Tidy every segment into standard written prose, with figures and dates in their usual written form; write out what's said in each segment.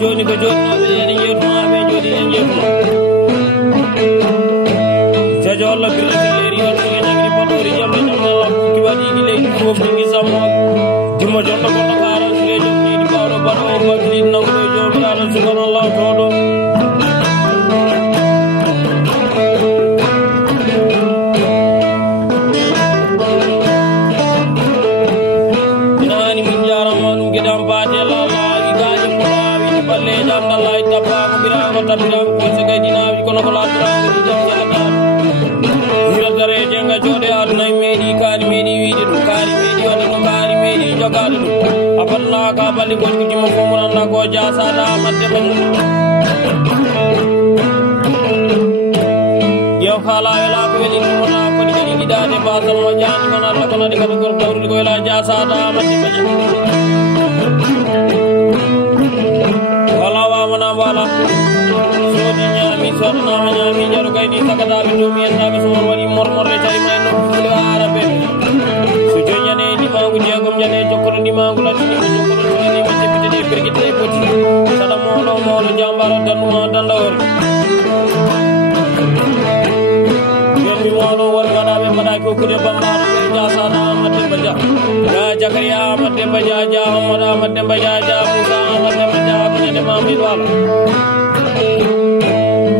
joni ko joni no be ni yetuma be jodi ni yetuma jajo Allah bi leri on ko nyagri podori jambe jambe Allah ki wadi gi ley fof ni sammo dimo jonno ko no kara sire jomni di bawdo bado o bakri nawdo jomi Allah subhanallah todo inani min jaram manu gidam baate la la gi gaje ko lawi ni balle jam Allah tabba ko bira ko tabira ko se gay dinawi kono ko la dura ko jam jalla hira dare jenga jode aduna medi kali medi widi du kali medi wala no kali medi jogal du aballa ka balli ko ci mo ko mun na ko jasa da matte ba yow khala wala ko weli ko na ko ni gidade basal mo jani ko na ko na di ko dawri ko la jasa da matte ba wala wa mana wala sodi nyami sodna nyami jaru kay ni takada bi dumi en naga so woni mor le tay may no ko arabe su jonyane ni mangu jegom jane jokko ni mangu la ni jokko ni ma tebite ni birgite poti salamu lo jambaro danuma dandawor yemi wono wor gada be mada ko kude bambaro jasa na amate baja ya jakaria amate baja ja amada amate baja ja musa amate baja ko ne mamil wala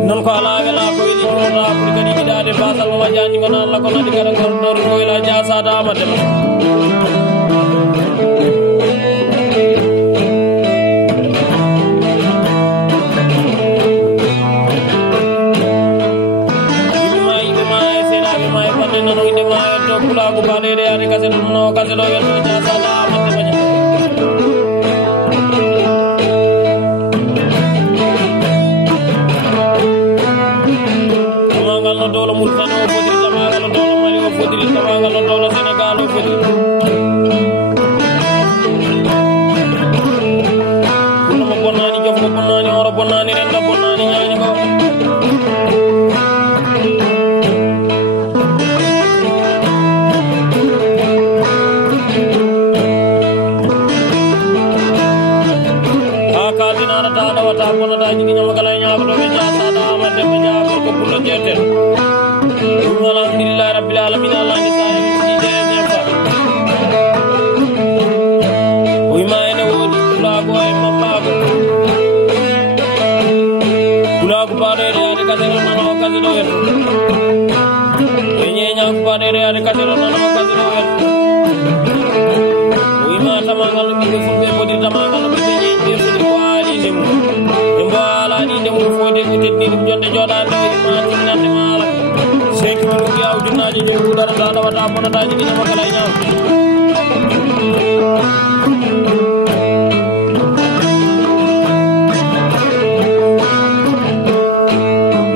non ko ala wala ko ni wona ko kadi gidade basal mo janji ngona Allah ko nadi gara ngor dor ko ila jasa da amate no inde ma to kula ko bale de ari kasel no kaselo yo jasa da amate baja no dolo multano fodiri tamaga no dolo mali o fodiri tamaga no dolo Senegal o fodiri kuno mo bonani jof mo bonani oro bonani renda bonani nyaani ko aka dinara da wata kono da jigi nyama kala nyaaba do be jasa da amade be nyaaba ko pulo jete alhamdulillah rabbil alamin Allah ni sare ni de nefa wi ma ene wodi kula go ay mamma go kula go bare de ade kadere nano kadere wen enye nya go bare de ade kadere nano kadere wen wi ma tamangal ni go fulbe bodi tamangal be ni be fudi ko ali demu mbala ni demu fode ko teddi dum jonde jodande wi ma tinande mala seki mo ngi awdu naaji ñu ko dara dala wata mo na daji ni ma kala ñaaw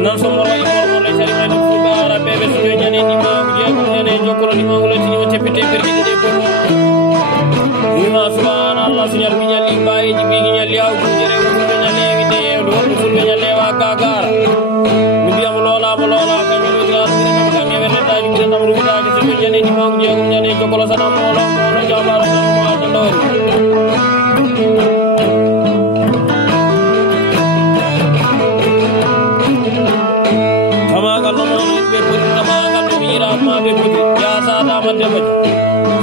nan so mo lay mo lay sari may ko bara bebe so ñane ni ma ngi ko ñane jokko ni ma ngula ni ma tepete berdi de ko ni ma subhanallah suñar mi ñali baye ji bi ñali aw ko jere ko ñali wi de do ko ñali wa gagar mi biam lola mo lola ka ñu kita namru kita ke sejene ni mau dia nyane jokolo sana molo jabar sana mo atandor tamaga no mo be put tamaga no mira ma be put ya sa da madde ba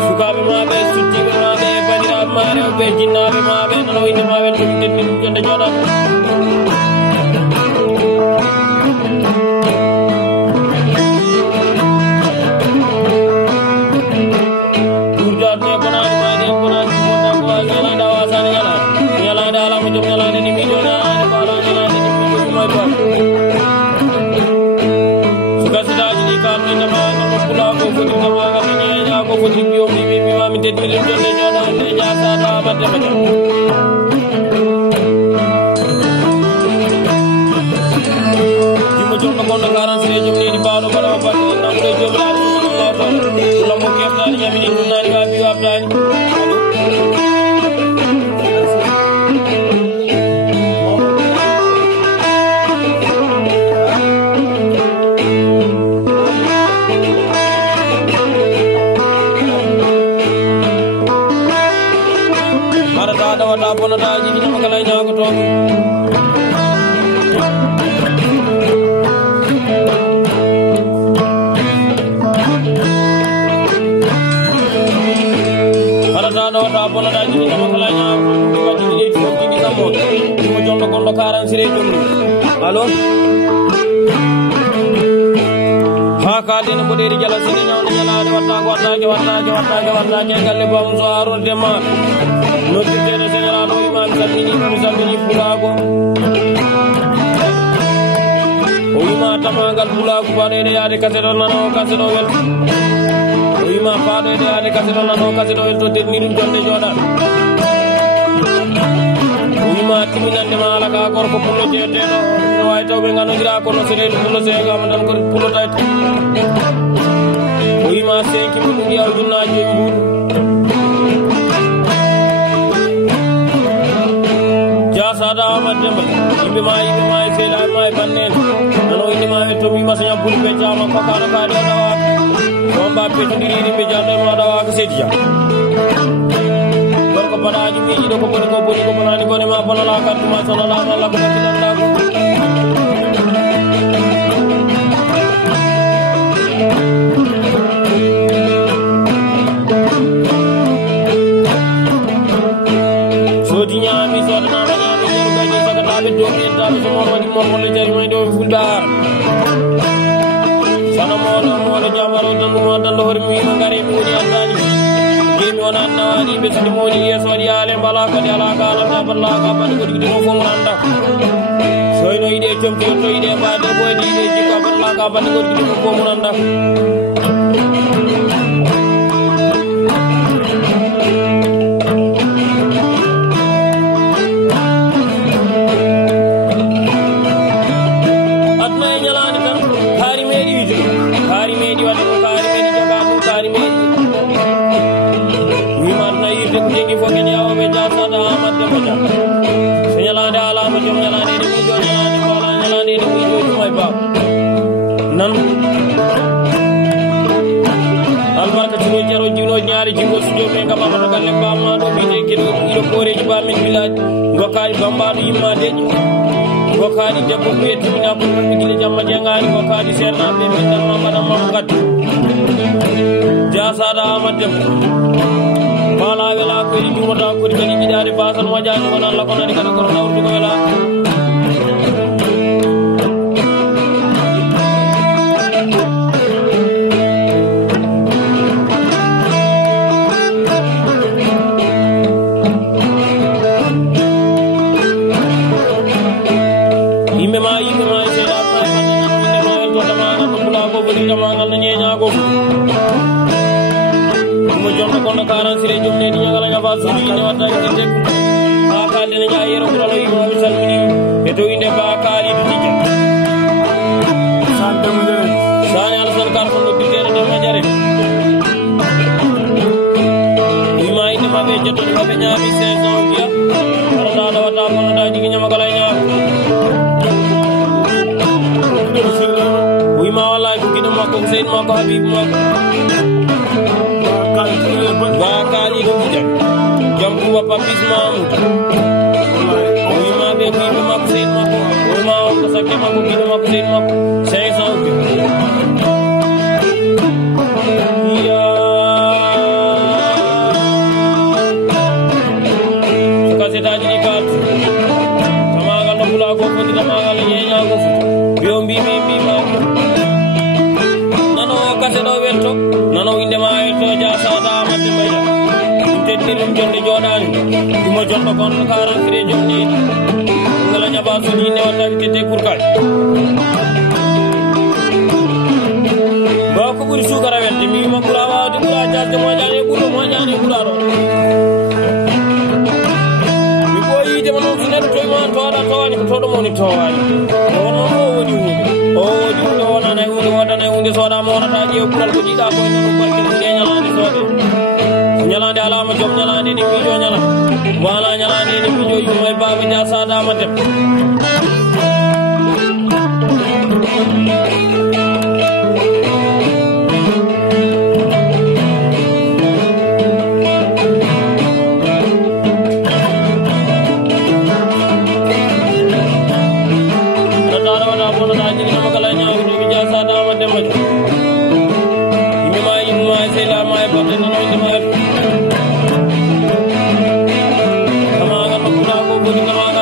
suka be ma be sutti be ma be badira ma re be jinna be ma be no inde ma be to tin jonde joda kala ñaago to harata do ta bona da jini sama kala ñaago ko jini to jini samo mo jondo gondo karan sire dum allo hakade no boderi jala sini ñaw na ñala watta ke galle bam so aro dema no titere general o imam sabini fulago o ima tamagal fulago baade yaade kasero nano kasero wel o ima faade yaade kasero nano kasero wel to tenni dum jonde joda o ima timinande mala ka gorko pullo jete no way tawbe ngano gira ko no sele pullo sega am dan ko pullo tay o ima senki mu yaw junnaje mbur sada mademba imbe mai sela mai bannen no inde mai to mi masanya bul be jama ko kana ka do dawa bomba pe to diri be jama ma dawa ko sediya ko banaji mi do ko banani ko ne ma banala ka tuma sallallahu alaihi wa sallam so dinya mi so na mo le jari may do fuldar sana mo le jamaro dan mo dan do hormi ngari mo ni andani gemi wona nawani be sidi mo ni yeso wadi ale bala ko ala kala ta balla ka ban ko digi mo fo mo anda so no ide chomte to ide ba de boy di ide jika balla ka ban ko digi mo fo mo anda nan albarka ci jaro jino ñaari jingo su jome ngam amata galle bamma do bi de kedo ido kore ji bamin village ngokari bamba do yimma deji ngokari debbo be timina ko mi gile jamma jengani ngokari serna be min nan mamada mamgat jasada amadem mala wala ko di dumata ko di kadi bidari basal wajani wona la ko nani kana ko nawdu ko wala kono karan sire jumne ni ngala ngaba suri ni wata kite akali ni ayero ko lo yimo salmini e to inde ba akali du tije sante mo dere sani al sarkar ko no bitere de majare ima inde ma be jotto ma be nyaami 500 biya wala da wata ko da jigi nyama kala nyaa ima wala ko kino makko seyd makko habib makko bakali do jam jambu wa papis mamut oyi ma be ko be mak sen mako o ma ko sakke mako kino mak sen mako 500 ya sukase taji ni kat tamagal no bula ko ko tamagal nyenya ko biombi bi ma nano kase do welto nano inde ma to jasa da mati maya tendirum jonde jodani duma jondo kon karan kire jonni ngala nyaba so ni ne wata tete kurkay ba ko buri sugara welde mi ma kula wa de kula jaje mo jani kula ro mi ko yi de mono sunen to ma to da to ni to do mo ni to wani wono mo woni wona na hunde so da mo na ta je kula ko jida ko ni barki ni nyala ni so de nyalande alama jom nyalande ni bijo nyala wala nyalande ni bijo yu may babu ja sada ma dem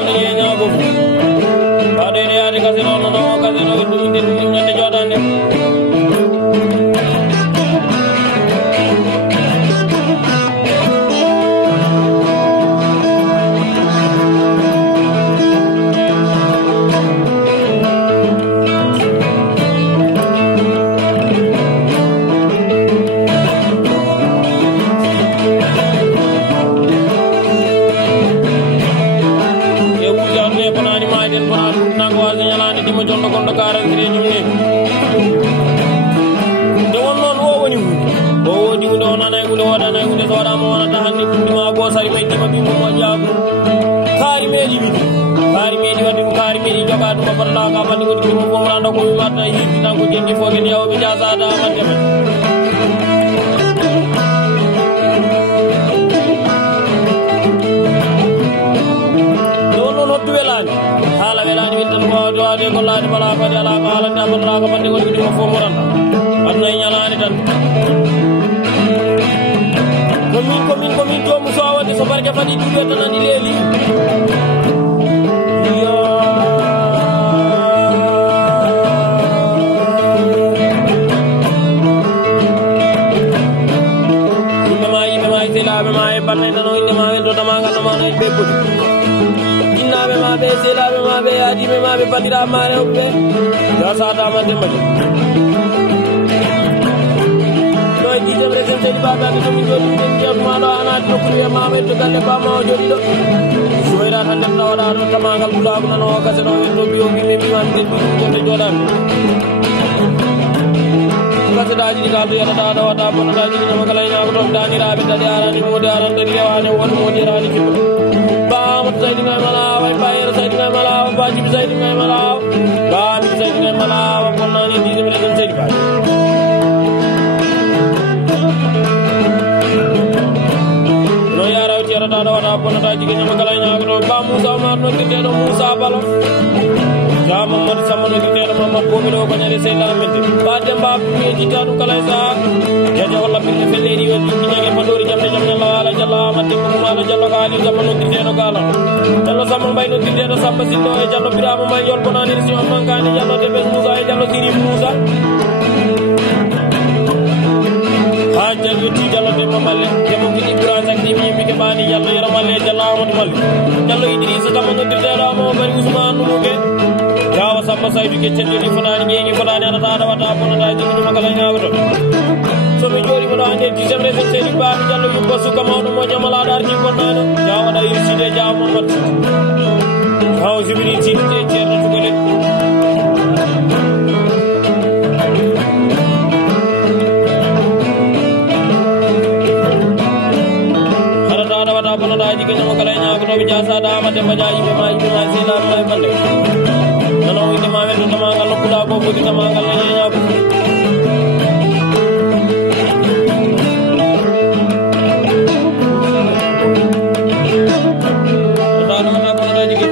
na yenya go bade ne ade kasino no no kasino dum ngande jodande jondo kondo karan kire jumne do wonnon o woni o wodi do nana gulo wada na gulo wada mo wana tahandi ma go sari metti ma bi mo jaago kari meji wadi ko kari meji joga dum balla ka bandi ko dum ko rando ko wada yidi tan ko jendi fo gen yaw bi jasa da amante men do non hottu welani hala welani min tan ko do ade ko laade bala ko ala ko ala ta balla ko bandi ko dum fo mo rando annay nyalani tan komin to muso wadi so barke fadi dubbe tan ani leli mai banai no inde ma do tamanga no ma no be budi inna be ma be sela be ma be adi be ma be bandira ma ne ubbe ya sa da ma demba do di dem rek sen di baba ni mi do di dem ma do ana do ko ma be to galle ba ma jodi do soira tan da wala do tamanga bula ko no ka se no to biyo bi mi man de do jodan kata daji ni kadu yana da wata bana daji ni magala ina ko dani rabe da yara ni mo da ran da lewane won mo di rani ki ba mo sai ni mala wai bayar sai ni mala ba ji sai ni mala ba mi sai ni mala ko na ni di ni sai ni ba no yara uti yara da wata bana daji ni magala ina ko ba musa ma no ti do musa balo ya Muhammad samano di tero Muhammad ko be do ko nyale sey la metti ba dem ba mi di tanu kala sa ya ja wala bi felle ri wadi ni ngel padori jamne la wala jalla matti ko mala jalla ka ali samano di tero kala jalla samano bay no di tero samba sillo e jalla birama may yol ko nani si mamman kani jalla de be musa e jalla diri musa hajjal yuti jalla de mamalle demo ki ibrahim ak ni mi ke bani jalla yaramalle jalla amad mal jalla idris samano di tero mo bari usman mo ke jawa samba saydu ke ceddo ni fonani ngi fonani ana ta wata bona da jigi magala nyaago so mi jori mo ande di semre se sedi ba mi jallo yu basu ka mawdo mo jamala dar ji bonano jawa da yuside jawa mamad haw jibini ci te cerno tugale ara da wata bona da jigi magala nyaago do bi jasa da ma de majayi be ma sila ma bande nalo inde ma wedo tamanga lokula ko budi tamanga la nyanya ko dana mata ko da jigi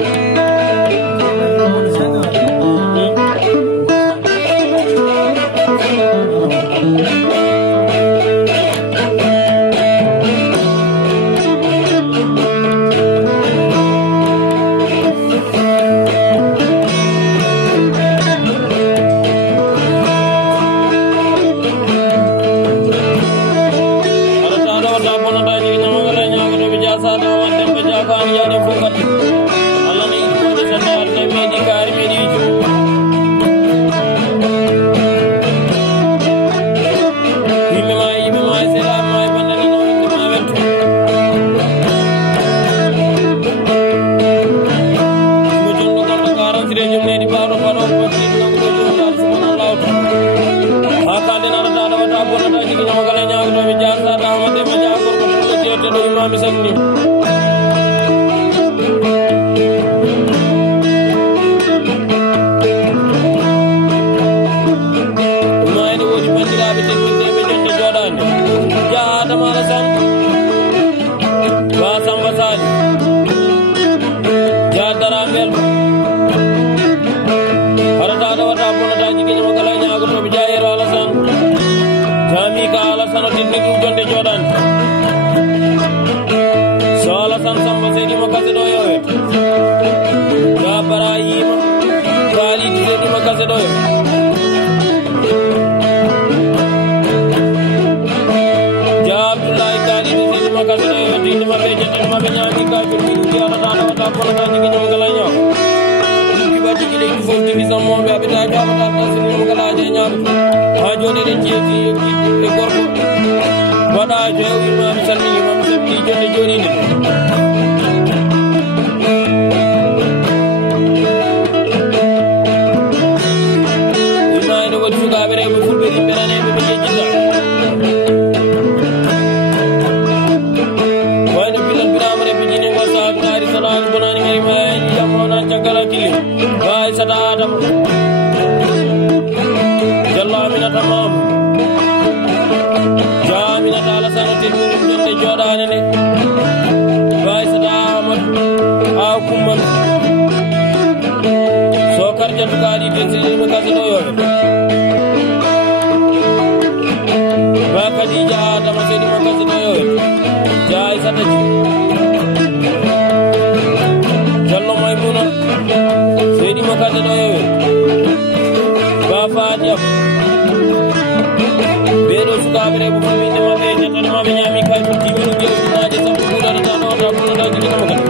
be abita ga mata tasiri mo kala je nyaam ha joni de jeeti e gorko wada jeewi mam salmi joni ni ima do ko suga bere mo fulbe di berane be jeejita wani bilal biramare be jini wasa ngari salam bonani ngari ma jamona jagala kili bay sada adam jalla min tamam jamina taala sanati de jodane ne bay sada amat a kumman so karjat kali de sini me kasino yo ba kadija adam sini me kasino yo jay sada jallo maymuna sini me kasino yo ba fadia bero sukabere bu mi ne ma be nyato ma be nyami kay mu ti mu jew na je sa bu da na no da bu da ji na ma kan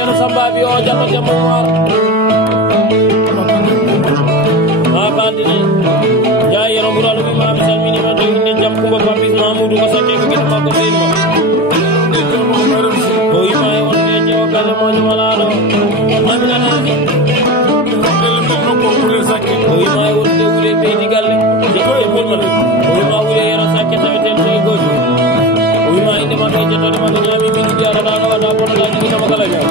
ceerno sambaɓi o jallo jammo war ma bandini ya yero buralu bi ma bi salminima to inde jam kumba papis mamoudou ko sakke ko gene makko seydi ma o yima e wonde jewo galle moƴo malaɗo maminataki o yima e wonde wule ɓeydi galle jeɗɗe bulmana o yima wule yero sakke taweten to e goto o yima inde maɓe jettode maɓe ñami mini ɗiyaɗaɗa waɗa bonnoɗa jiginama kala jam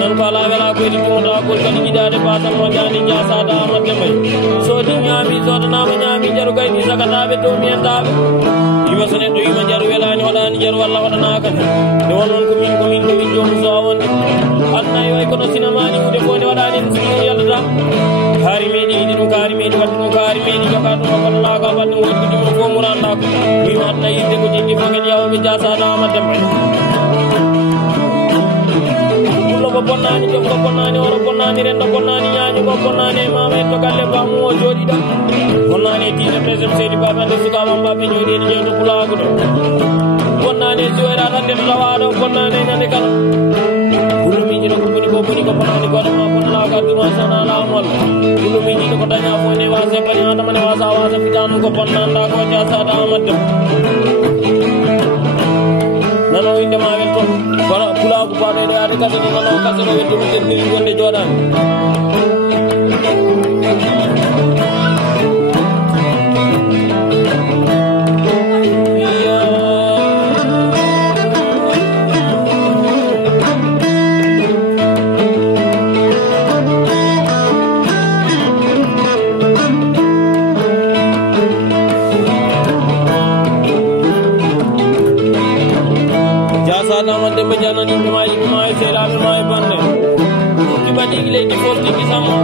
nan ko ala wela koydi ɗumota kol kadi jiɗade basal mo jani jasada amadde mbay soodi ñaami sodanama ñaami jaru gayni sagataɓe dow miyendaɓe yima so neɗɗo yima jaru welani waɗani jaru walla waɗana kadi nde won noon komin jomum so wonde annayi way kono sinamani wude fo nde waɗani ɗum sino yaldata kaari meɗi yiɗi ɗum kaari meɗi wadde ɗum kaari meɗi joga ɗum waɗanaka wadde woɗi ko jimmo fo muranda ko wima adna yidde ko jiggi fo kadi yawoɓe jasada amadde mbay ko bonnani jof ko bonnani oro bonnani rendo bonnani ñaañu ko bonnani mama en to galle bamu o jooɗiɗo bonnani e tiiɗe président seydi baba nde sukama mbaɓe ñoɗeni jewto pulaguɗo bonnani e joyra tan nde tawaɗo bonnani e ñande kala hullumiji ɗo ko boni ko bonnani goɗo ma bonnalaga duma sana laamu allah hullumiji ɗo ko daña fo ne wasa bani adama ne wasa fitanu ko bonnanda ko jasada amadde nano indema wel to kono pulagu baɓe ɗo yaade kase ɗo nano kase ɗo weddomi termiri wonde jooɗani Demba jana ni mai sela mai banne ki badi gile di forti ki samo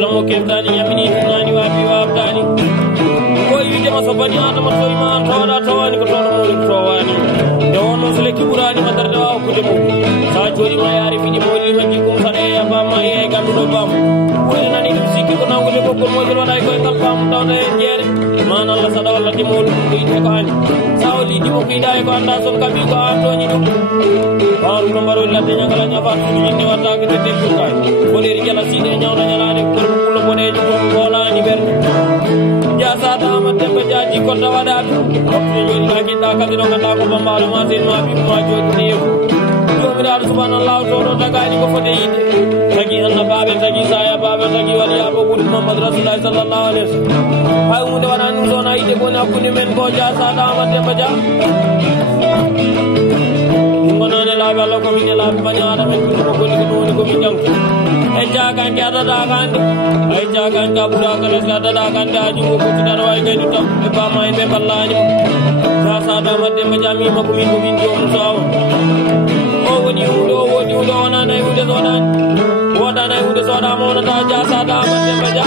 lamo kentani yamini nani wapi wabdani ko yide ma so bani adama so ima tawada tawani ko tono mo ko wani de wono sele ki burani ma darda wa ko demo sa jori ma yari fini mo li ma ji kum sare ya ba ma e gandu do bam ko nani dum sikki ko nangule ko mo jelo dai ko kal bam tawda en jere man Allah sada walla di mo dum ko ite ko ani sawli di mo ko dai ko anda son kabi ko antoni dum baru nomor ladde nyagala nyafa ni wata ke te ko ko le jala sine nyawna nyalade ko ko boneji ko wala ni ber jasada amadde ba jaji ko tawada ko joni la kinda ka dino ka ko bambalo ma sin ma bi ma jodi ni jomiraɗo subhanallahu to ɗo tagani ko fode yide tagi anna baɓe tagi saya baɓe tagi wali abo ɓuri mamadou rasulullahi sallllahu alayhi wa sallam hay hunde waɗani ɗum sowona yide boni hakkude men ko jasada amadou demba dia ɗum gonani laaɓe allah komin e laaɓe bani adama en ɗum ko boni ko ɗum woni komin jangki e jaganke addata kande ay jaganke a ɓuuraka leske addata kande ha jungo kottuɗaɗa wawi gaydu tam e bama en ɓe ballanima jasada amadou demba dia mima komin jomum so awon o woni hunde o wodi hunde o wonani e hunde soɗani woɗani e hunde soɗama wonata jasada amadou demba dia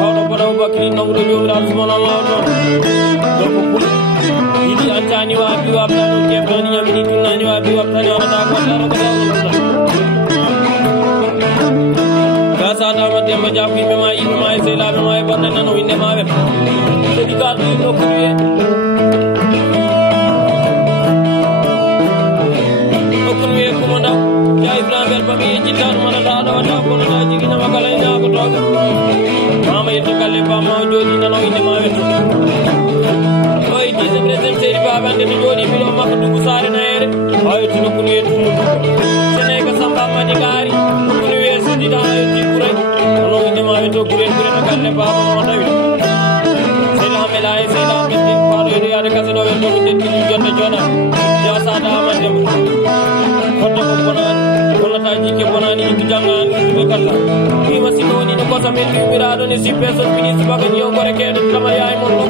hawɗo boɗa bakri nawɗo jomiraɗo subhanallahu toon donc pour yiɗi ancani wabi wabtani o kemtani ñamini tunnani wabi wabtani wonata gollaro ko dewɗa jasada amadou demba dia ko yimɓe ma yimɓe ma e sehlaɓe ma e ɓarɗe nano inde ma wet sodi kalɗo yimɗo kudi wiye ko ndaw ya ibrahim bami jitan mana da wada ko da jigi na makala ina ko to mama yeto kalle ba ma jodi nano inde ma weto o iti se present seri ba bande to jodi bilo makko dugu sare na ere ayo tino kunu yetu mu sene ka samba ma di gari kunu yesu di da ayo ti kurai nano inde ma weto kure na kalle ba ma dawi selam elai selam bitti paro ere ya ka seno weto bitti ni jonne jona ja sada amande kono ko bonan kono taji ke bonani yidi jangan be kala mi masino woni no kosa men biraado ne si person ministre baga yo gore kede tama yaay mon no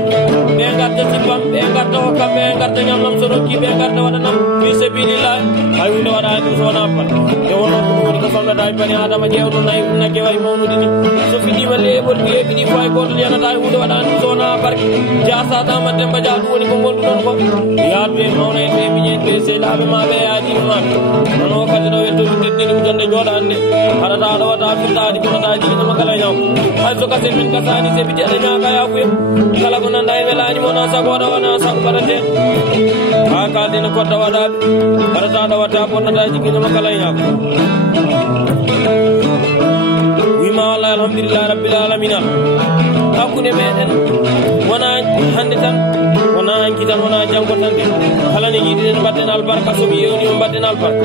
be garta ci bam be garta o kam be garta nyam so do ki be garta wada nam fi sabilillah ay wona wada ni so na pat e wono ko woni ko famla dai bani adama jewdo nay na geway mawnude ni so fini ma lebol bi fini fay goto yana tay hudo wadan sona barki jasa dama demba jaadu woni ko gondu non ko yaade mawne be mi ñen be se laabe ma be aji ma no kadi do weddo deddi dum jonde jodande hada da wata fitadi ko daji ko makala ñaw ay so kasen min kasani se biti ada ñaka ya ku kala ko nanda e welani mo na sago da wana sago barate ha ka den ko da wada barata da wata ko daji ko makala ñaw wima wala alhamdulillah rabbil alamin hakune meden wana hande tan wana kitan wana jango tan kala ni yidi den batten albarka so mi yoni on batten albarka